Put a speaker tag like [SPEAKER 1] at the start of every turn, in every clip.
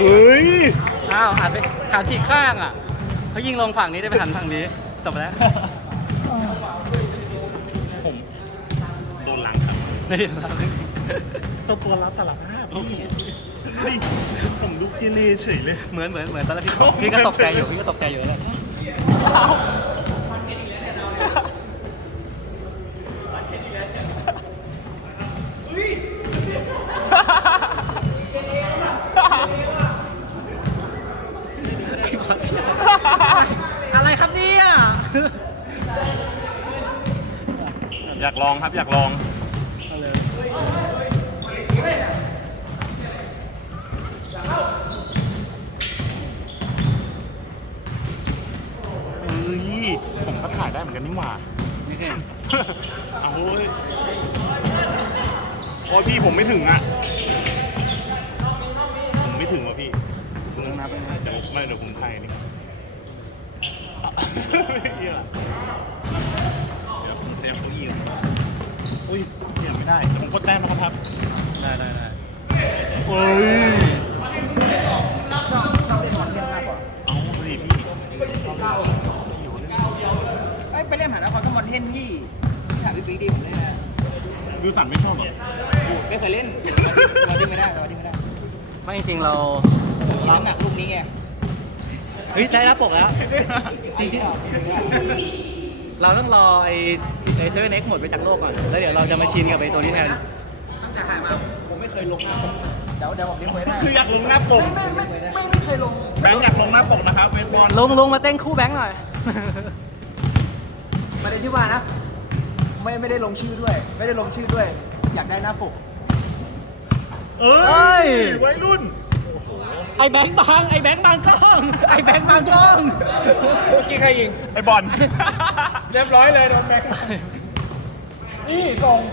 [SPEAKER 1] เฮ้ย
[SPEAKER 2] อ้าวหันไปหันผิดข้างอ่ะเขายิงลงฝั่งนี้ได้ไปหันฝั่งนี้จบแล้ว
[SPEAKER 1] ผมโดนหลังครับ
[SPEAKER 2] นี่
[SPEAKER 1] ตัวรับสารภาพพี่เฮ้ยผมดูเกเรเฉยเลย
[SPEAKER 2] เหมือนตอนแรกพี่ก็ตกใจอยู่พี่ก็ตกใจอยู่เลยอะไรครับเนี่ย
[SPEAKER 1] อยากลองครับอยากลองเฮ้ยผมก็ถ่ายได้เหมือนกันนี่หว่าเอาเว้ยโอ้ยพี่ผมไม่ถึงอ่ะผมไม่ถึงว่ะพี่คุณต้องนับไปเดี๋ยวไม่เดี๋ยวผมถ่ายนี่เหี้ยเดี๋ยวผมเตรียมเก้าอี้ก่อนอุ้ยเตรียมไม่ได้เดี๋ยวผมกดแต้มมาครับ
[SPEAKER 2] ได้
[SPEAKER 1] เฮ้ยเอาสิพี่
[SPEAKER 3] ไปเล่นหาแล้วเขาก็มอนเทนพี่ถามพี่ปิ๊กดีผมเลยนะ
[SPEAKER 1] ดูสันไม่ชอบเหรอ
[SPEAKER 3] ไม่เคยเล่นมาดิ้งไม่ได้มาดิ้งไม่ได้
[SPEAKER 2] ไม่จริงๆเรา
[SPEAKER 3] ชิ้นน้ำหนักลูกนี้ไง
[SPEAKER 2] เฮ้ยได้รับปกแล้วจริงๆเราต้องรอไอ้เซเว่นเอ็กหมดไปจากโลกก่อนแล้วเดี๋ยวเราจะมาชินกับไอ้ตัวนี้แทน
[SPEAKER 3] ตั้งแต่หายมาผมไม่เคยลงหน้าปกเดี๋ยวผมดิ้งไว้ได้
[SPEAKER 1] คืออยากลงหน้าปก
[SPEAKER 3] ไม่เคยลง
[SPEAKER 1] แบงค์อยากลงหน้าปกนะครับเวทบอล
[SPEAKER 2] ลงมาเต้นคู่แบงค์หน่อย
[SPEAKER 3] ประเด็นที่ว่านะไม่ได้ลงชื่อด้วย ไม่ได้ลงชื่อด้วย อยากได้หน้าปก
[SPEAKER 1] เอ้ยวัยรุ่น
[SPEAKER 2] ไอ้แบงค์บางกล้องไอ้แบงค์บางกล้อง
[SPEAKER 3] เมื่อกี้ใครยิง
[SPEAKER 1] ไอบอล
[SPEAKER 3] เรียบร้อยเลยโดนแบงค์นี่กอง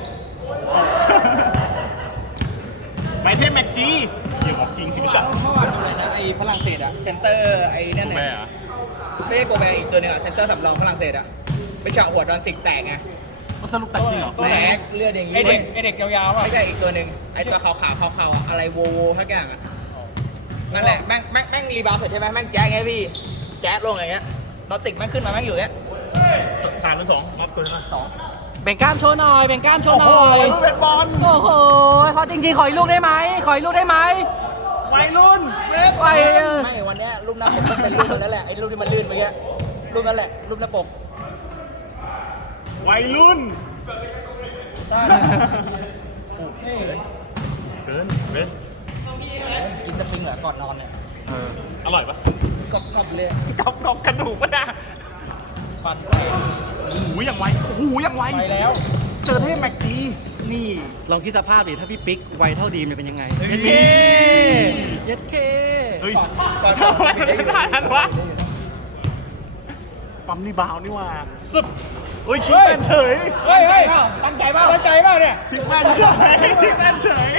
[SPEAKER 1] ไมเทพแม็กจีเกี่ยวกับจริงสิพี่ชัด
[SPEAKER 3] ชอบดูเลยนะไอ้ฝรั่งเศสอะเซนเตอร์ไอ้นั่น
[SPEAKER 1] แม่
[SPEAKER 3] เนี่ย
[SPEAKER 1] อะ
[SPEAKER 3] ไม่ใช่โกแบร์อีกตัวหนึงอะเซนเตอร์สำรองฝรั่งเศสอะไปเฉาะหัวดอนซิกแตกไง
[SPEAKER 1] สรุปแต่งจริงเหรอ
[SPEAKER 3] แตกเลือดอย่างงี้ไอเด็กยาวๆอ่ะไม่ใช่อีกตัวหนึ่งไอตัวขาวๆอะอะไรโวทักอย่างอะนั่นแหละแม่งรีบาวเสร็จใช่ไหมแม่งแจ๊กไงพี่แจ๊กลงอย่างเงี้ยดอนซิกแม่งขึ้นมาแม่งอยู่เงี้ย
[SPEAKER 1] 3 หรือ 2 รับตัวนะ
[SPEAKER 2] แบ่งกล้ามโชว์หน่อยแบ่งกล้ามโชว์หน่อย
[SPEAKER 1] วัยรุ่นเวทบอล
[SPEAKER 2] โอ้โหขอจริงๆขออีกลูกได้ไหม
[SPEAKER 1] วัยรุ่นเวท
[SPEAKER 2] ไป
[SPEAKER 3] ไม่วันเนี้ยรูปหน้าปกเป็นรูปนั้นแหละไอรูปที่มันลื่นเมื่อกี้รูปนั้นแหละรูปหน้าปก
[SPEAKER 1] วัยรุ่น เกินเบส
[SPEAKER 3] กินสปริงเหรอก่อนนอนเนี่ย
[SPEAKER 1] อร่อยปะ
[SPEAKER 3] กรอบๆเลย
[SPEAKER 1] กรอบกระดูกปะนะ
[SPEAKER 3] ฟัน
[SPEAKER 1] โอ้โหอย่างไว
[SPEAKER 3] ไปแล้ว
[SPEAKER 1] เจอเทพแม็กจี
[SPEAKER 2] นี่ลองคิดสภาพดิถ้าพี่ปิ๊กไวเท่าดีมจะเป็นยังไง
[SPEAKER 1] เฮ้ย
[SPEAKER 2] เย็ดเค
[SPEAKER 1] เฮ้ย
[SPEAKER 3] ก่อน
[SPEAKER 1] ทำไมมันไม่ได้ทันวะปั๊มนี่บาวนี่ว่าซึบเฮ้ยชิปแมนเฉย
[SPEAKER 3] เฮ้ยตั้งใจเปล่าเนี่ย
[SPEAKER 1] ชิปแมนเฉยชิปแมนเฉย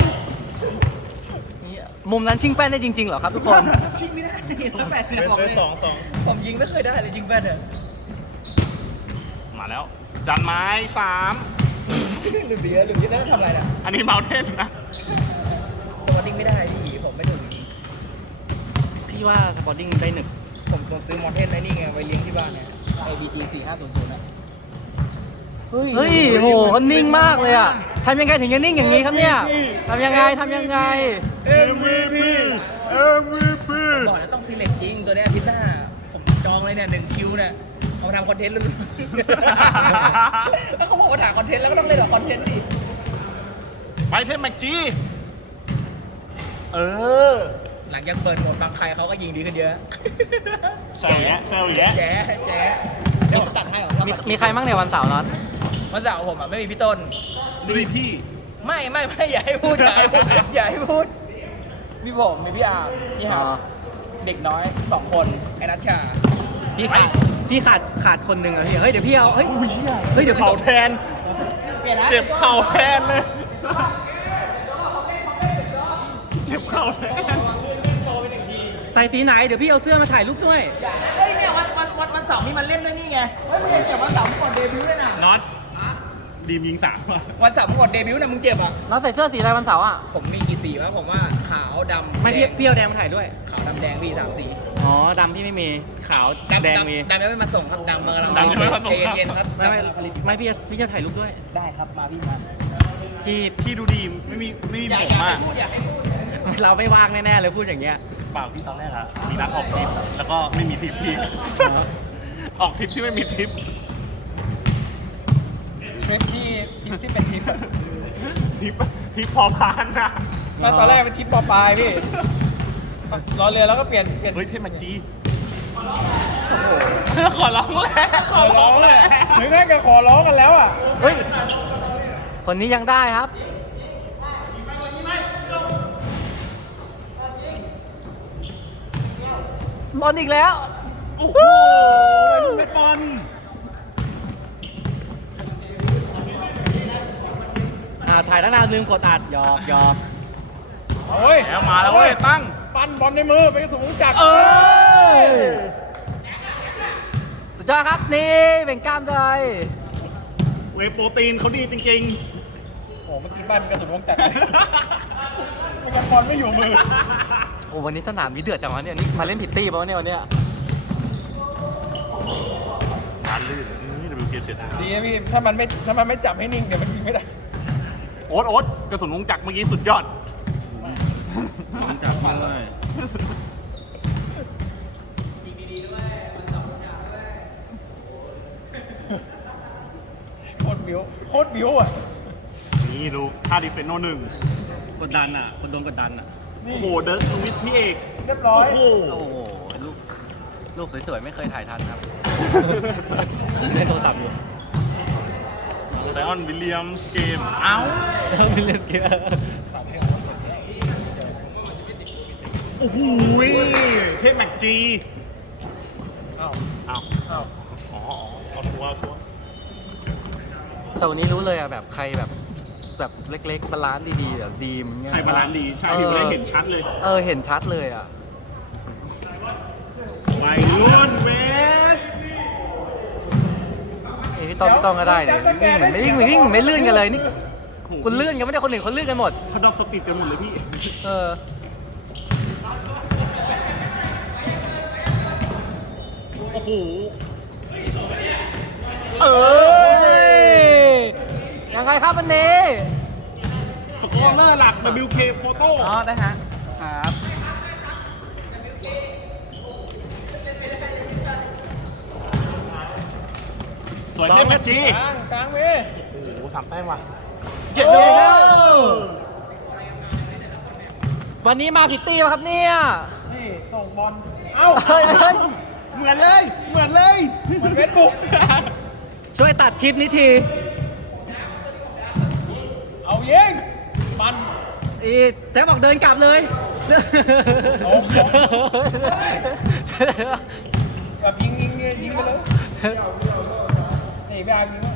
[SPEAKER 2] มุมนั้นชิงแป้นได้จริงๆเหรอครับทุกคน
[SPEAKER 3] ชิงไม่ได้แล้วแปด
[SPEAKER 1] เป็น
[SPEAKER 3] บอก
[SPEAKER 1] เป็
[SPEAKER 3] เล
[SPEAKER 1] น
[SPEAKER 3] ย
[SPEAKER 1] 2
[SPEAKER 3] ผมยิงไม่เคยได้เลยยิงแปดเนี่ย
[SPEAKER 1] มาแล้วจานไม้3
[SPEAKER 3] ลืมดีนะทำอะไรเนี่ย
[SPEAKER 1] อันนี้เมาเทนนะ
[SPEAKER 3] สวัสดีไม่ได้พี่ผมไม่ถึง
[SPEAKER 2] พี่ว่าสปอร์ติ้งได้หนึ่ง
[SPEAKER 3] ผมซื้อมอเทนไอ้นี่ไงไว้เลี้ยงที่บ้านเนี่ย ABG 4500นะ
[SPEAKER 2] เฮ้ยโหเขานิ่งมากเลยอ่ะทำยังไงถึงจะนิ่งอย่างนี้ครับเนี่ยทำยังไง
[SPEAKER 1] MVP
[SPEAKER 3] บอกแล้วต้องซีเล็กจริงตัวเนี้ยอาทิตย์หน้าผมจองเลยเนี่ย1 คิวเนี่ยเอามาทำคอนเทนต์ลุ้นแล้วเขาบอกว่าถ่ายคอนเทนต์แล้วก็ต้องเล่นแบบคอนเทนต์ดิ
[SPEAKER 1] ไปเทพแม็กจี
[SPEAKER 3] หลังจากเปิดโหมดบางใครเขาก็ยิงดีขึ้นเยอะ
[SPEAKER 1] ใช่แซวแย่
[SPEAKER 3] แจ๊เดี๋ยวเขาตัดให้เหรอ
[SPEAKER 2] มีใครบ้างในวันเสาร์น็อต
[SPEAKER 3] วันเสาร์ผมอ่ะไม่มีพี่ต้น
[SPEAKER 1] ดูดิพี่
[SPEAKER 3] ไม่อย่าให้พูดอย่าให้พูดมีผมมีพี่อาร์พี่ฮับเด็กน้อย2 คนไอ้นัชชา
[SPEAKER 2] พี่ขาดคนหนึ่งอะพี่เฮ้ยเดี๋ยวพี่เอาเฮ้ยเดี๋ยว
[SPEAKER 1] เข่าแทน
[SPEAKER 3] เปลี่ยนนะ
[SPEAKER 1] เจ็บเข่าแทนเลย เจ็บเข่าแทน
[SPEAKER 2] ใส่สีไหนเดี๋ยวพี่เอาเสื้อมาถ่ายรูปด้วย
[SPEAKER 3] เฮ้ยเนี่ยวันเสาร์นี่มันเล่นด้วยนี่ไงเฮ้ยมันเก็บวันเสาร์ก่อนเดบิวต์ด้วยนะ
[SPEAKER 1] น็อตดีมยิง3
[SPEAKER 3] วันเสาร์มึงกดเดบิวต์นะมึงเจ็บอ่ะ
[SPEAKER 2] เราใส่เสื้อสีอะไรวันเสาร์อ่ะ
[SPEAKER 3] ผมมีกี่สีวะผมว่าขาวดำ
[SPEAKER 2] ไม่พี่
[SPEAKER 3] แดง
[SPEAKER 2] พี่เอาแดงมาถ่ายด้วย
[SPEAKER 3] ขาวดำแดงพี่3 สี
[SPEAKER 2] อ๋อดำพี่ไม่มีขาว
[SPEAKER 3] ดำ
[SPEAKER 2] แดงมี
[SPEAKER 3] ดำยังไม่มาส่งครับดำเมื่อเรา
[SPEAKER 1] ดำยังไม่มาส่งครับ
[SPEAKER 3] เย็นๆครับ
[SPEAKER 2] ไม่พี่จะถ่ายรูปด้วย
[SPEAKER 3] ได้ครับมาพี่มา
[SPEAKER 2] พี่
[SPEAKER 1] พี่ดูดีไม่มี
[SPEAKER 3] อยาก
[SPEAKER 1] ผม
[SPEAKER 3] ให้
[SPEAKER 1] มาก
[SPEAKER 3] พูดอยากให้พูด
[SPEAKER 2] เราไม่ว่างแน่ๆเลยพูดอย่างเงี้ย
[SPEAKER 1] เปล่าพี่ตอนแรกอะมีนัดออกทริปแล้วก็ไม่มีทริปพี่ ออกทริปที่ไม่มีทริป
[SPEAKER 3] ทริปที่เป็นทริป
[SPEAKER 1] ทริปพอพานนะ
[SPEAKER 3] แล้วตอนแรกเป็นทริปปอปลายพี่รอเรือแล้วก็เปลี่ยน
[SPEAKER 1] เฮ้ยเทพมันจีขอร้องแหละขอร้องแหละ
[SPEAKER 3] ถึงแม้จะขอร้องกันแล้วอ่ะ
[SPEAKER 2] เฮ้ยคนนี้ยังได้ครับบอลอีกแล้ว
[SPEAKER 1] โอ้โหลูกเม็ดบอล
[SPEAKER 2] ถ่ายตั้งนานลืมกดอัดหยอก
[SPEAKER 3] โอ้ย
[SPEAKER 1] แล้วมาแล้วเว้ยตั้ง
[SPEAKER 3] ปั้นบอลในมือไปกระสุนจักร
[SPEAKER 2] สุดยอดครับนี่เป็นกล้ามใจ
[SPEAKER 1] เวย์โปรตีนเขาดีจริง
[SPEAKER 3] โอ้มันกินบ้านเป็นกระสุนวงจักรมันยังบอลไม่อยู่มือ
[SPEAKER 2] โอ้วันนี้สนามนี้เดือดจังวะเนี่ยนี่มาเล่นผิดตี้ป่ะวะเนี่ยวันเนี้ย
[SPEAKER 1] ๆการลื่นนี่เดบิวเกเสียดาย
[SPEAKER 3] ดีนะพี่ถ้ามันไม่จับให้นิ่งเดี๋ยวมันยิงไม่ได้
[SPEAKER 1] โอ๊ตกระสุนวงจักรเมื่อกี้สุดยอดวงจักรเลย
[SPEAKER 3] โคตรบิ้วอ่ะ
[SPEAKER 1] นี่ดูท่าดิเฟนโนหนึ่ง
[SPEAKER 2] กดดันอ่ะคนโดนกดดันอ่ะ
[SPEAKER 1] โอ้โหเดิร์กสวิสพี่เอก
[SPEAKER 3] เรียบร้อย
[SPEAKER 1] โอ้โห
[SPEAKER 2] โอ้โหลูกสวยๆไม่เคยถ่ายทันครับ เล่นโทรศัพท์อยู่
[SPEAKER 1] ไซออนวิลเลียมส์เกม เอ้า
[SPEAKER 2] เซอร์มิเลสเกีย
[SPEAKER 1] โอ้โหเทพแม็กจี
[SPEAKER 3] อ้าว
[SPEAKER 1] อ้าว
[SPEAKER 3] อ้าว
[SPEAKER 1] อ๋อเอาชัวร์
[SPEAKER 2] แต่วันนี้รู้เลยอ่ะแบบใครแบบเล็กๆบาลานซ์ดีๆแบบดีมเงี้ย
[SPEAKER 1] ใช่บาลานซ์ดี ใช่พี่ได้เห็นชัดเลย
[SPEAKER 2] เห็นชัดเลยอ่ะ
[SPEAKER 1] วัยรุ่นเวส
[SPEAKER 2] พี่ต้องก็ได้เนี่ยวิ่งเหมือนไม่ลื่นกันเลยนี่คุณลื่นกันไม่ได้คนอื่นคนลื่นกันหมด
[SPEAKER 1] เขาดรอปสปีดกันหมดเลยพี่ โอ้โห
[SPEAKER 2] ยังไงครับวันนี้
[SPEAKER 1] สกอร์เลอร์หลัก WK Photo
[SPEAKER 2] อ๋อได้ฮะครับ
[SPEAKER 1] สวยเทพแม็กจี
[SPEAKER 3] กลางเว้ย
[SPEAKER 1] โอ้โห3 แต้มว่ะ
[SPEAKER 2] เจ็ดวันนี้มาผิดตีป่ะครับเนี่ย
[SPEAKER 3] นี่ส่งบอลเอ้า
[SPEAKER 2] เฮ้ย
[SPEAKER 1] เหมือนเลย เหมือนเลย
[SPEAKER 3] มันเฟซบุ๊ก
[SPEAKER 2] ช่วยตัดคลิปนี้ที
[SPEAKER 3] เอายิงมัน
[SPEAKER 2] แจ็คบอกเดินกลับเลย
[SPEAKER 3] โอ้โห แบบยิงไปเลยนี่พี่อาร์ยิง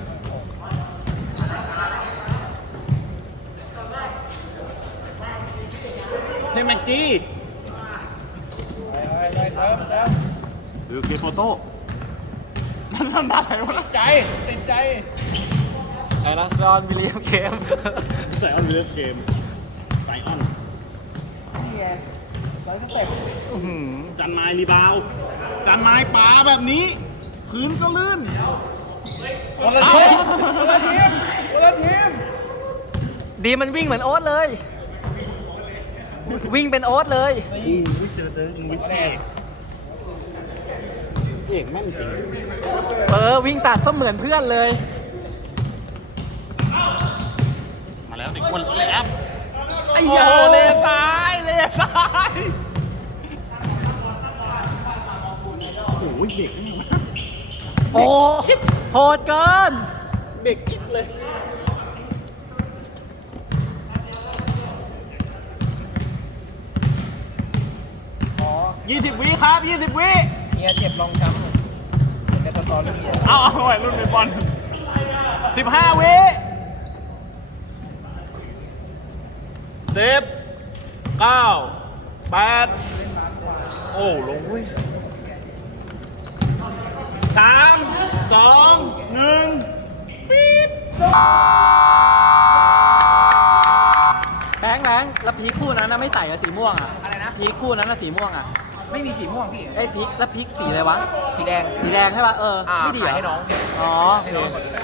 [SPEAKER 1] เทพแม็กจี
[SPEAKER 3] เติม
[SPEAKER 1] WK Photo นั่นทำได้วะ
[SPEAKER 3] ติดใจ
[SPEAKER 2] ไอ้ละซอนวิลเลียมเกม
[SPEAKER 1] ไซออนเลือกเกมไซออน
[SPEAKER 3] นี่ไงร้อยสเต็ป
[SPEAKER 1] จันไม้รีบาวด์จันไม้ป๋าแบบนี้ พื้นก็ลื่น
[SPEAKER 3] คนละทีม
[SPEAKER 2] ดีมันวิ่งเหมือนโอ๊ตเลย วิ่งเป็นโอ๊ตเลย
[SPEAKER 1] เจอเดิร์กนุ้ยเอกเอกแม่นจริง
[SPEAKER 2] วิ่งตัดก็เหมือนเพื่อนเลย
[SPEAKER 1] มาแล้วเด็กอ้วนเลยครับ
[SPEAKER 2] ไอ้
[SPEAKER 1] โอ้
[SPEAKER 2] ยา
[SPEAKER 1] โหเลซ้ายเลซ้ายโอ้ยเด็กนี่
[SPEAKER 2] โอ้โหดเกิน
[SPEAKER 1] เด็กคิดเลย
[SPEAKER 3] อ๋อ
[SPEAKER 1] 20 วิครับ 20 วิ
[SPEAKER 3] เฮียเจ็บรองช้ำเห็นในสตอรี่
[SPEAKER 1] เอาไว้รุ่นเป็นบอล15 วิ10 9 8โอ้ลงเว้ย3 2 1ปี๊ด
[SPEAKER 2] แบงค์แล้วพีคคู่นั้นนะไม่ใส่อะสีม่วงอะ
[SPEAKER 3] อะไรนะ
[SPEAKER 2] พีคคู่นั้นนะสีม่วงอะ
[SPEAKER 3] ไม่มีสีม่วงพี่
[SPEAKER 2] ไอ้พีคแล้วพีคสีอะไรวะ
[SPEAKER 3] สีแดง
[SPEAKER 2] สีแดงใช่ป่ะไม่ดี
[SPEAKER 3] ขายให้น้อง
[SPEAKER 2] อ๋อ